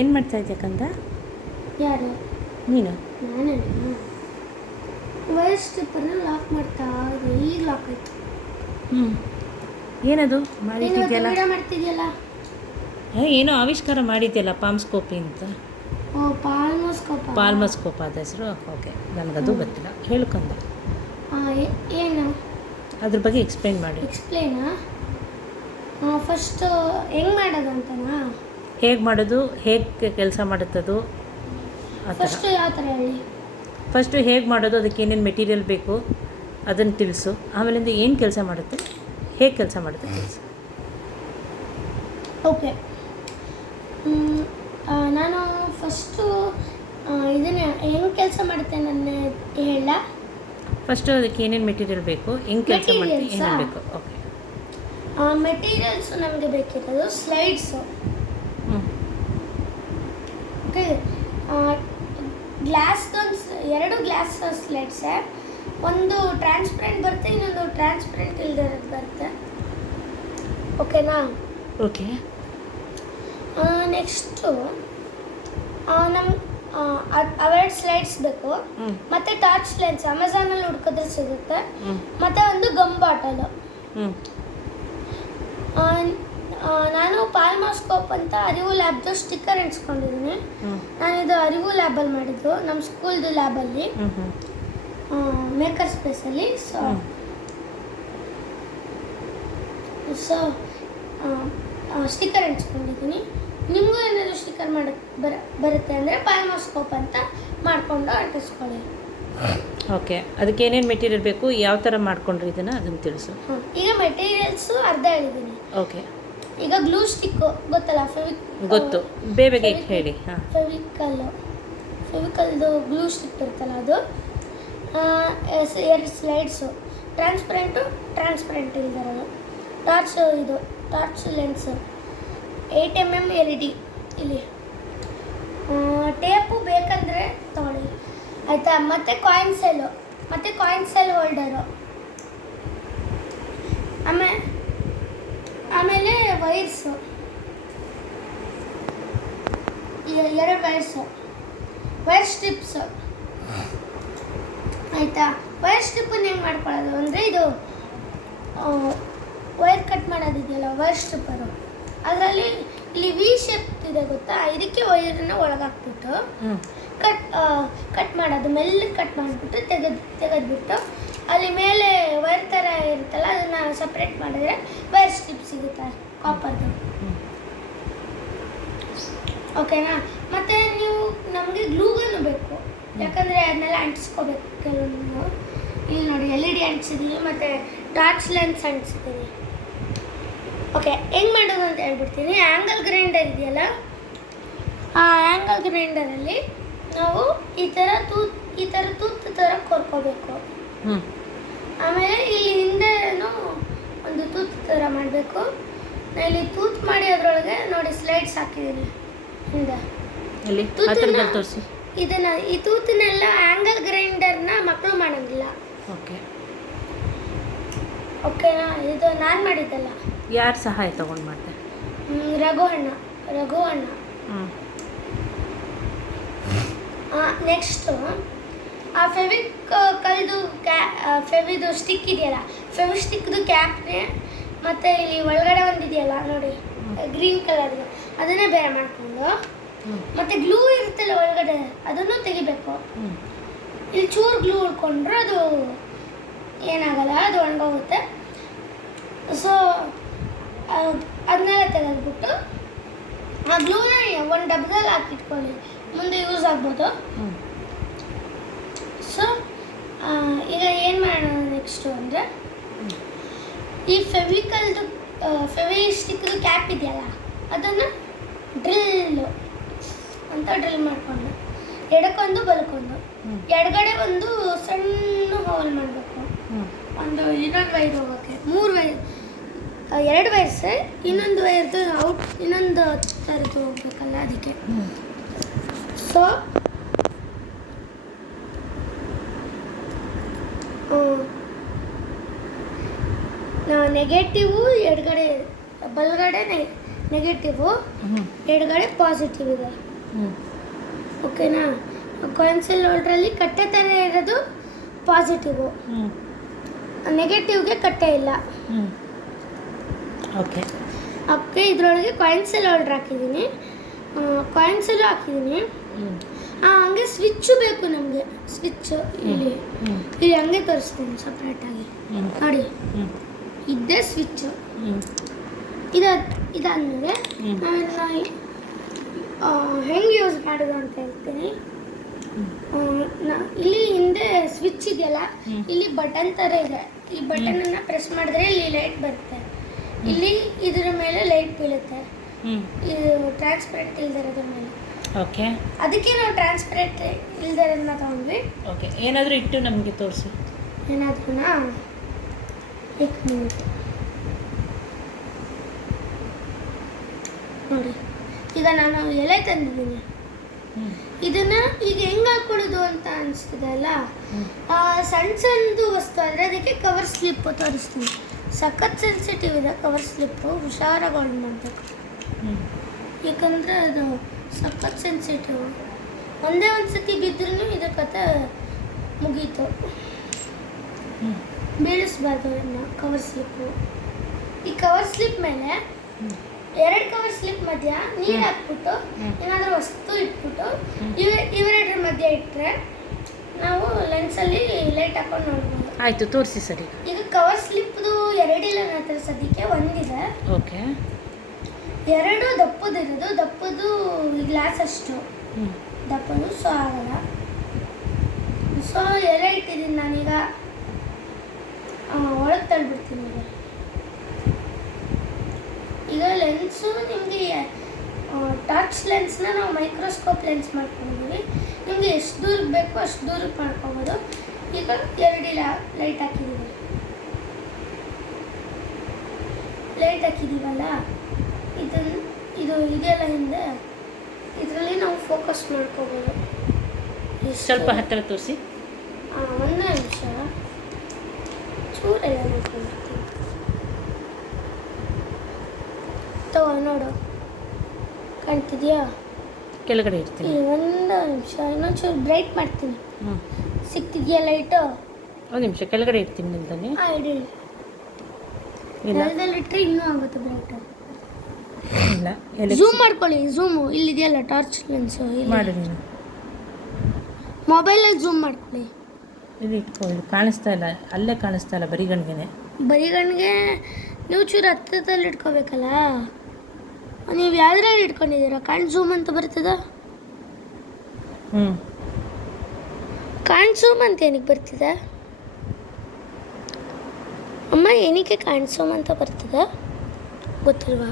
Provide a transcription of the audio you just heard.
ಏನು ಮಾಡ್ತಾ ಇದ್ದೆ ಕಂದ? ಯಾರು? ನೀನು? ನಾನೇ. ವಯಸ್ ಸ್ಟಿಪ್ಪನ್ನು ಲಾಕ್ ಮಾಡ್ತಾ ಇದ್ದೆ, ಈಗ ಲಾಕ್ ಆಯ್ತು. ಏನದು ಮಾಡಿಟ್ಟಿದ್ಯಲ್ಲ? ವಿಡಿಯೋ ಮಾಡ್ತಿದ್ಯಲ್ಲ? ಏನೋ ಆವಿಷ್ಕಾರ ಮಾಡಿದ್ಯಲ್ಲ ಪಾಮ್ಸ್ಕೋಪಿ ಅಂತ. ಓ, ಪಾಲ್ಮೋಸ್ಕೋಪ್. ಪಾಲ್ಮೋಸ್ಕೋಪ್ ಅದ ಹೆಸರು? ಓಕೆ, ನನಗದು ಗೊತ್ತಿಲ್ಲ. ಹೇಳ್ಕೊಂಡ ಏನು ಅದ್ರ ಬಗ್ಗೆ ಎಕ್ಸ್ಪ್ಲೈನ್ ಮಾಡಿ. ಎಕ್ಸ್ಪ್ಲೇನಾ? ಫಸ್ಟು ಹೆಂಗೆ ಮಾಡೋದು ಅಂತನಾ? ಹೇಗೆ ಮಾಡೋದು, ಹೇಗೆ ಕೆಲಸ ಮಾಡುತ್ತದು ಆ ಥರ. ಫಸ್ಟು ಯಾವ ಥರ ಹೇಳಿ? ಫಸ್ಟು ಹೇಗೆ ಮಾಡೋದು, ಅದಕ್ಕೆ ಏನೇನು ಮೆಟೀರಿಯಲ್ ಬೇಕು ಅದನ್ನು ತಿಳಿಸು. ಆಮೇಲಿಂದ ಏನು ಕೆಲಸ ಮಾಡುತ್ತೆ, ಹೇಗೆ ಕೆಲಸ ಮಾಡುತ್ತೆ ತಿಳಿಸು. ಓಕೆ, ನಾನು ಫಸ್ಟು ಇದನ್ನು ಹೆಂಗೆ ಕೆಲಸ ಮಾಡುತ್ತೆ ನನ್ನ ಹೇಳ. ಫಸ್ಟು ಅದಕ್ಕೆ ಏನೇನು ಮೆಟೀರಿಯಲ್ ಬೇಕು, ಹೆಂಗೆ ಕೆಲಸ ಮಾಡ್ತೀವಿ, ಏನೇನು ಬೇಕು. ಓಕೆ, ಮೆಟೀರಿಯಲ್ಸು ನಮಗೆ ಬೇಕಿರೋದು ಸ್ಲೈಡ್ಸು. ಓಕೆ, ಗ್ಲಾಸ್ದೊಂದು 2 ಗ್ಲಾಸ್ ಸ್ಲೈಡ್ಸೆ. ಒಂದು ಟ್ರಾನ್ಸ್ಪರೆಂಟ್ ಬರುತ್ತೆ, ಇನ್ನೊಂದು ಟ್ರಾನ್ಸ್ಪರೆಂಟ್ ಇಲ್ದಿರೋದು ಬರುತ್ತೆ. ಓಕೆನಾ? ಓಕೆ. ನೆಕ್ಸ್ಟು ನಮ್ಗೆ ಅವೆರಡು ಸ್ಲೈಡ್ಸ್ ಬೇಕು, ಮತ್ತು ಟಾರ್ಚ್ ಲೆನ್ಸ್ ಅಮೆಝಾನಲ್ಲಿ ಹುಡ್ಕಿದ್ರೆ ಸಿಗುತ್ತೆ, ಮತ್ತು ಒಂದು ಗಮ್ ಬಾಟಲು. ನಾನು ಪಾಲ್ಮೋಸ್ಕೋಪ್ ಅಂತ ಅರಿವು ಲ್ಯಾಬ್ದು ಸ್ಟಿಕ್ಕರ್ ಅಂಟಿಸ್ಕೊಂಡಿದ್ದೀನಿ. ನಾನಿದು ಅರಿವು ಲ್ಯಾಬಲ್ಲಿ ಮಾಡಿದ್ದು, ನಮ್ಮ ಸ್ಕೂಲ್ದು ಲ್ಯಾಬಲ್ಲಿ, ಮೇಕರ್ ಸ್ಪೇಸಲ್ಲಿ. ಸೊ ಸ್ಟಿಕ್ಕರ್ ಅಂಟಿಸ್ಕೊಂಡಿದ್ದೀನಿ. ನಿಮಗೂ ಏನಾದರೂ ಸ್ಟಿಕ್ಕರ್ ಬರುತ್ತೆ ಅಂದರೆ ಪಾಲ್ಮೋಸ್ಕೋಪ್ ಅಂತ ಮಾಡಿಕೊಂಡು ಅಂಟಿಸ್ಕೊಳ್ಳಿ. ಓಕೆ, ಅದಕ್ಕೆ ಏನೇನು ಮೆಟೀರಿಯಲ್ ಬೇಕು, ಯಾವ ಥರ ಮಾಡ್ಕೊಂಡ್ರಿ ಇದನ್ನು ಅದನ್ನು ತಿಳಿಸು. ಈಗ ಮೆಟೀರಿಯಲ್ಸು ಅರ್ಧ ಹೇಳಿದ್ದೀನಿ. ಓಕೆ, ಈಗ ಗ್ಲೂ ಸ್ಟಿಕ್ಕು ಗೊತ್ತಲ್ಲ? ಗೊತ್ತು, ಬೇಗ ಹೇಳಿ. ಹಾಂ, ಫೆವಿಕಲ್ದು ಗ್ಲೂ ಸ್ಟಿಕ್ ಇರುತ್ತಲ್ಲ ಅದು. 2 ಸ್ಲೈಡ್ಸು, ಟ್ರಾನ್ಸ್ಪರೆಂಟ್ ಇಲ್ದಿರೋದು. ಟಾರ್ಚ್ ಲೆನ್ಸು 8mm LED ಇಲ್ಲಿ. ಟೇಪು ಬೇಕಂದರೆ ತೊಗೊಳ್ಳಿ, ಆಯಿತಾ? ಮತ್ತು ಕಾಯಿನ್ ಸೆಲ್ ಹೋಲ್ಡರು. ಆಮೇಲೆ ವೈರ್ಸು, 2 ವೈರ್ ಸ್ಟ್ರಿಪ್ಸು, ಆಯಿತಾ? ವೈರ್ ಸ್ಟ್ರಿಪ್ಪನ್ನು ಹೆಂಗೆ ಮಾಡ್ಕೊಳ್ಳೋದು ಅಂದರೆ, ಇದು ವೈರ್ ಕಟ್ ಮಾಡೋದಿದೆಯಲ್ಲ, ವೈರ್ ಸ್ಟ್ರಿಪ್ಪರು, ಅದರಲ್ಲಿ ಇಲ್ಲಿ ವಿ ಶೇಪ್ ಇದೆ ಗೊತ್ತಾ? ಇದಕ್ಕೆ ವೈರನ್ನು ಒಳಗಾಕ್ಬಿಟ್ಟು ಕಟ್ ಮಾಡೋದು, ಮೆಲ್ಲಗೆ ಕಟ್ ಮಾಡಿಬಿಟ್ಟು ತೆಗೆದ್ಬಿಟ್ಟು ಅಲ್ಲಿ ಮೇಲೆ ವೈರ್ ಥರ ಇರುತ್ತಲ್ಲ ಅದನ್ನು ಸಪ್ರೇಟ್ ಮಾಡಿದ್ರೆ ವೈರ್ ಸ್ಟ್ರಿಪ್ ಸಿಗುತ್ತೆ ಕಾಪರ್ದು. ಓಕೆನಾ? ಮತ್ತು ನಮಗೆ ಗ್ಲೂಗನ್ನು ಬೇಕು, ಯಾಕಂದರೆ ಅದನ್ನೆಲ್ಲ ಅಂಟಿಸ್ಕೋಬೇಕು ಕೆಲವೊಂದು. ಇಲ್ಲಿ ನೋಡಿ, LED ಅಂಟಿಸಿದ್ದೀನಿ ಮತ್ತು ಟಾರ್ಚ್ ಲೆನ್ಸ್ ಅಂಟಿಸಿದ್ದೀನಿ. ಓಕೆ, ಹೆಂಗೆ ಮಾಡೋದು ಅಂತ ಹೇಳ್ಬಿಡ್ತೀನಿ. ಆ್ಯಂಗಲ್ ಗ್ರೈಂಡರ್ ಇದೆಯಲ್ಲ, ಆ ಆ್ಯಂಗಲ್ ಗ್ರೈಂಡರಲ್ಲಿ ನಾವು ಈ ಥರ ತೂತು ಥರ ಕೊರ್ಕೋಬೇಕು. ಆಮೇಲೆ ಇಲ್ಲಿ ಹಿಂದೆನೂ ಒಂದು ತೂತು ಥರ ಮಾಡಬೇಕು. ನಾನು ಇಲ್ಲಿ ತೂತು ಮಾಡಿ ಅದರೊಳಗೆ ನೋಡಿ ಸ್ಲೈಡ್ಸ್ ಹಾಕಿದ್ದೀನಿ ಹಿಂದೆ. ಈ ತೂತನ್ನೆಲ್ಲ ಆ್ಯಂಗಲ್ ಗ್ರೈಂಡರ್ನ ಮಕ್ಕಳು ಮಾಡೋಂಗಿಲ್ಲ. ಓಕೆನಾ? ಇದು ನಾನು ಮಾಡಿದ್ದಲ್ಲ. ಯಾರು ಸಹಾಯ ತೊಗೊಂಡು ಮಾಡಿದೆ? ರಘು ಅಣ್ಣ. ನೆಕ್ಸ್ಟು ಆ ಫೆವಿದು ಸ್ಟಿಕ್ ಇದೆಯಲ್ಲ, ಸ್ಟಿಕ್ದು ಕ್ಯಾಪ್ನೆ, ಮತ್ತು ಇಲ್ಲಿ ಒಳಗಡೆ ಒಂದಿದೆಯಲ್ಲ ನೋಡಿ ಗ್ರೀನ್ ಕಲರ್ದು, ಅದನ್ನೇ ಬೇರೆ ಮಾಡಿಕೊಂಡು, ಮತ್ತು ಗ್ಲೂ ಇರುತ್ತಲ್ಲ ಒಳಗಡೆ ಅದನ್ನು ತೆಗಿಬೇಕು. ಇಲ್ಲಿ ಚೂರು ಗ್ಲೂ ಉಳ್ಕೊಂಡ್ರೆ ಅದು ಏನಾಗಲ್ಲ, ಅದು ಒಣಗೋಗುತ್ತೆ. ಸೊ ಅದನ್ನೆಲ್ಲ ತೆಗೆದ್ಬಿಟ್ಟು ಆ ಗ್ಲೂನ ಒಂದು ಡಬ್ಬದಲ್ಲಿ ಹಾಕಿಟ್ಕೊಳ್ಳಿ, ಮುಂದೆ ಯೂಸ್ ಆಗ್ಬೋದು. ಸೊ ಈಗ ಏನು ಮಾಡೋಣ ನೆಕ್ಸ್ಟು ಅಂದರೆ, ಈ ಫೆವಿ ಸ್ಟಿಕ್ದು ಕ್ಯಾಪ್ ಇದೆಯಲ್ಲ ಅದನ್ನು ಡ್ರಿಲ್ ಮಾಡಿಕೊಂಡು ಎಡಕ್ಕೊಂದು ಬಲಕ್ಕೊಂದು, ಎಡಗಡೆ ಒಂದು ಸಣ್ಣ ಹೋಲ್ ಮಾಡಬೇಕು, ಇನ್ನೊಂದು ವೈರ್ ಹೋಗೋಕ್ಕೆ 2 ವೈರ್ಸ್, ಇನ್ನೊಂದು ವೈರ್ದು ಇನ್ನೊಂದು ಥರದ್ದು ಹೋಗ್ಬೇಕಲ್ಲ ಅದಕ್ಕೆ. ಸೊ ನೆಗೆಟಿವು ಎಡಗಡೆ, ಬಲಗಡೆ ನೆಗೆಟಿವು, ಹ್ಞೂ ಎಡಗಡೆ ಪಾಸಿಟಿವ್ ಇದೆ. ಹ್ಞೂ ಓಕೆನಾ? ಕಾಯಿನ್ ಸೆಲ್ ಹೋಲ್ಡ್ರಲ್ಲಿ ಕಟ್ಟೆ ಥರ ಇರೋದು ಪಾಸಿಟಿವು, ಹ್ಞೂ ನೆಗೆಟಿವ್ಗೆ ಕಟ್ಟೆ ಇಲ್ಲ. ಹ್ಞೂ ಓಕೆ. ಓಕೆ, ಇದರೊಳಗೆ ಕಾಯಿನ್ ಸೆಲ್ ಹೋಲ್ಡ್ರ್ ಹಾಕಿದ್ದೀನಿ, ಕಾಯಿನ್ ಸೆಲ್ಲು ಹಾಕಿದ್ದೀನಿ. ಹ್ಞೂ ಹಂಗೆ ಸ್ವಿಚ್ಚು ಬೇಕು ನಮಗೆ. ಸ್ವಿಚ್ಚು ಇಲ್ಲಿ ಹ್ಞೂ ಇಲ್ಲಿ ಹಂಗೆ ತೋರಿಸ್ತೀನಿ ಸಪ್ರೇಟಾಗಿ. ಹ್ಞೂ ನೋಡಿ, ಹ್ಞೂ ಇದೇ ಸ್ವಿಚ್ಚು. ಹ್ಞೂ ಇದಾದ್ಮೇಲೆ ಹ್ಮ್. ಹೆಂಗೆ ಯೂಸ್ ಮಾಡೋದು ಅಂತ ಹೇಳ್ತೀನಿ. ಇಲ್ಲಿ ಹಿಂದೆ ಸ್ವಿಚ್ ಇದೆಯಲ್ಲ, ಹ್ಮ್. ಇಲ್ಲಿ ಬಟನ್ ಥರ ಇದೆ. ಈ ಬಟನನ್ನು ಪ್ರೆಸ್ ಮಾಡಿದ್ರೆ ಇಲ್ಲಿ ಲೈಟ್ ಬರುತ್ತೆ. ಇಲ್ಲಿ ಇದರ ಮೇಲೆ ಲೈಟ್ ಬೀಳುತ್ತೆ. ಹ್ಞೂ ಇದು ಟ್ರಾನ್ಸ್ಪರೆಂಟ್ ಇಲ್ದಿರೋದ್ರ ಮೇಲೆ. ಓಕೆ ಅದಕ್ಕೆ ನಾವು ಟ್ರಾನ್ಸ್ಪರೆಂಟ್ ಇಲ್ದಿರೋದನ್ನ ತಗೊಂಡ್ವಿ. ಓಕೆ. ಏನಾದರೂ ಇಟ್ಟು ನಮಗೆ ತೋರಿಸಿ. ಏನಾದ್ರೂ एक मिनट ನೋಡಿ, ಈಗ ನಾನು ಎಲೆ ತಂದಿದ್ದೀನಿ. ಹ್ಞೂ ಇದನ್ನ ಈಗ ಹೆಂಗೆ ಹಾಕೊಳ್ಳೋದು ಅಂತ ಅನಿಸ್ತದೆ ಅಲ್ಲ. ಹ್ಞೂ ಸಣ್ಣ ಸಣ್ಣದು ವಸ್ತು ಆದರೆ ಅದಕ್ಕೆ ಕವರ್ ಸ್ಲಿಪ್ಪು ತೋರಿಸ್ತೀನಿ. ಸಖತ್ ಸೆನ್ಸಿಟಿವ್ ಇದೆ ಕವರ್ ಸ್ಲಿಪ್ಪು, ಹುಷಾರಾಗಿ ಆನ್ ಮಾಡಬೇಕು. ಹ್ಞೂ ಯಾಕಂದರೆ ಅದು ಸಖತ್ ಸೆನ್ಸಿಟಿವ್. ಒಂದೇ ಒಂದು ಸತಿ ಬಿದ್ದರೂ ಇದು ಕತೆ ಮುಗೀತು. ಹ್ಞೂ ಬೀಳಿಸ್ಬಾರ್ದು ಅದನ್ನು ಕವರ್ ಸ್ಲಿಪ್ಪು. ಈ ಕವರ್ ಸ್ಲಿಪ್ ಮೇಲೆ ಹ್ಞೂ 2 ಕವರ್ ಸ್ಲಿಪ್ ಮಧ್ಯ ನೀರು ಹ್ಮ್. ಹಾಕ್ಬಿಟ್ಟು ಹ್ಮ್. ಏನಾದರೂ ವಸ್ತು ಇಟ್ಬಿಟ್ಟು ಹ್ಮ್. ಇವೆರಡರ ಮಧ್ಯೆ ಇಟ್ಟರೆ ನಾವು ಲೆನ್ಸಲ್ಲಿ ಲೈಟ್ ಹಾಕೊಂಡು ನೋಡ್ಬೋದು. ಆಯಿತು, ತೋರಿಸಿ ಸರಿ. ಈಗ ಕವರ್ ಸ್ಲಿಪ್ದು 2 ಇಲ್ಲ ನನ್ನ ಹತ್ರ ಸದ್ಯಕ್ಕೆ, ಒಂದಿದೆ. ಓಕೆ. 2 ದಪ್ಪದಿರೋದು, ದಪ್ಪದು ಗ್ಲಾಸ್ ಅಷ್ಟು ಹ್ಞೂ ದಪ್ಪದು, ಸೊ ಆಗಲ್ಲ. ಸೊ ಎಲೆ ಇಟ್ಟಿದ್ದೀನಿ ನಾನೀಗ, ಒಳಗೆ ತಳ್ಬಿಡ್ತೀನಿ. ಈಗ ಲೆನ್ಸು ನಿಮಗೆ ಟಾರ್ಚ್ ಲೆನ್ಸ್ನ ನಾವು ಮೈಕ್ರೋಸ್ಕೋಪ್ ಲೆನ್ಸ್ ಮಾಡ್ಕೊಂಡಿದ್ದೀವಿ. ನಿಮಗೆ ಎಷ್ಟು ದೂರಕ್ಕೆ ಬೇಕೋ ಅಷ್ಟು ದೂರಕ್ಕೆ ಮಾಡ್ಕೊಬೋದು. ಈಗ 2 ಲೈಟ್ ಹಾಕಿದ್ದೀವಿ. ಲೈಟ್ ಹಾಕಿದ್ದೀವಲ್ಲ, ಇದು ಇದೆಲ್ಲ ಹಿಂದೆ ಇದರಲ್ಲಿ ನಾವು ಫೋಕಸ್ ಮಾಡ್ಕೋಬೋದು. ಸ್ವಲ್ಪ ಹತ್ತಿರ ತೋರಿಸಿ. ಒಂದೇ ನಿಮಿಷ, ಚೂರೆಲ್ಲ ನೋಡ್ಕೊಂಡಿರ್ತೀನಿ. ತಗೋ ನೋಡು, ಕಾಣ್ತಿದ್ಯಾ? ಕೆಳಗಡೆ ಇರ್ತೀನಿ. ಒಂದು ನಿಮಿಷ, ಇನ್ನೊಂಚೂರು ಬ್ರೈಟ್ ಮಾಡ್ತೀನಿ. ಹ್ಞೂ ಸಿಗ್ತಿದ್ಯಾ ಲೈಟು? ಒಂದು ನಿಮಿಷ ಕೆಳಗಡೆ ಇರ್ತೀನಿ ನಿಲ್ದಲ್ಲಿ. ಇಡಿ. ಇಲ್ಲ ನೆಲದಲ್ಲಿ ಇಟ್ಟರೆ ಇನ್ನೂ ಆಗುತ್ತೆ ಬ್ರೈಟು. ಇಲ್ಲ ಎಲೆ ಝೂಮ್ ಮಾಡ್ಕೊಳ್ಳಿ. ಝೂಮು ಇಲ್ಲಿದೆಯಲ್ಲ ಟಾರ್ಚ್ ಲೆನ್ಸು, ಮಾಡು ನೀನು. ಮೊಬೈಲಲ್ಲಿ ಝೂಮ್ ಮಾಡ್ಕೊಳ್ಳಿ. ಇಲ್ಲಿ ಇಟ್ಕೊ, ಇಲ್ಲಿ ಕಾಣಿಸ್ತಾ ಇಲ್ಲ, ಅಲ್ಲೇ ಕಾಣಿಸ್ತಾ ಇಲ್ಲ, ಬರೀ ಗಣ್ಗೆನೆ. ಬರಿಗಣ್ಗೆ ನೀವು ಚೂರು ಹತ್ತಿರದಲ್ಲಿ ಇಟ್ಕೋಬೇಕಲ್ಲ. ನೀವು ಯಾವ್ದ್ರಲ್ಲಿ ಇಟ್ಕೊಂಡಿದ್ದೀರಾ? ಕಾಣ್ ಝೂಮ್ ಅಂತ ಬರ್ತದ? ಹ್ಞೂ ಕಾಣ್ ಝೂಮ್ ಅಂತ ಏನಕ್ಕೆ ಬರ್ತಿದೆ ಅಮ್ಮ? ಏನಕ್ಕೆ ಕಾಣ್ ಝೂಮ್ ಅಂತ ಬರ್ತದ ಗೊತ್ತಿಲ್ವಾ?